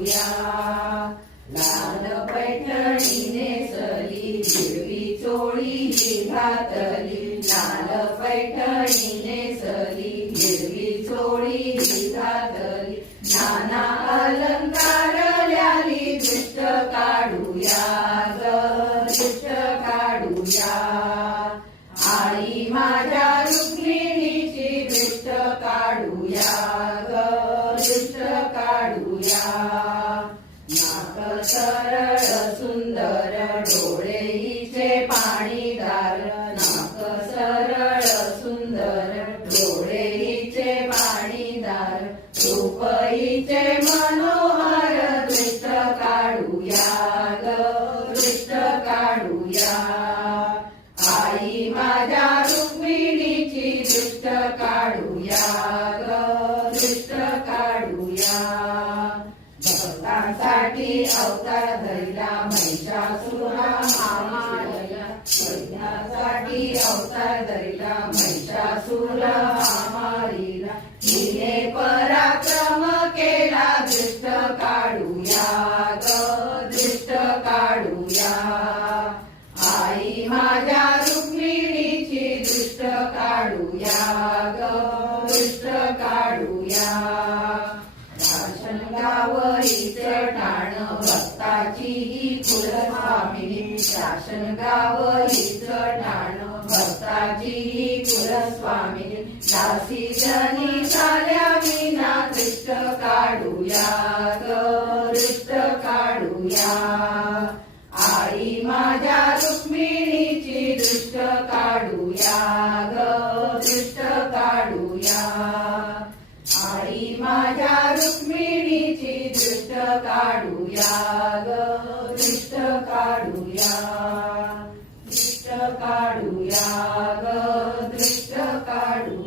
काढूया लाल पैठणीने सली हिरवी चोळी ही घातली लाल पैठणीने सली हिरवी चोळी ही घातली नाना अलंकार ल्याली दृष्ट काढूया ग दृष्ट काढूया. आई माझ्या रुक्मिणीची दृष्ट काढूया ग दृष्ट काढूया. सरळ सुंदर डोळे हिचे पाणीदार नाक सरळ सुंदर डोळे हिचे पाणीदार रूप हिचे मनोहर दृष्ट काढूया ग दृष्ट काढूया. आई माझ्या रुक्मिणीची दृष्ट काढ साठी अवतार धरिला महिषासुरा मामाया भक्तांसाठी अवतार धरिला महिषासुर मारिला तिने पराक्रम केला दृष्ट काढूया ग दृष्ट काढूया. आई माझ्या रुक्मिणीची दृष्ट काढूया ग दृष्ट काढूया. राशन गावही चटाण भक्ताची ही कुलस्वामिनी शासन गावही चटाण भक्ताची ही कुलस्वामिनी दासी जनी चाल्या विना दृष्ट काढूया दृष्ट काढूया. काढूया ग. काढूया. दृष्ट काढूया ग. दृष्ट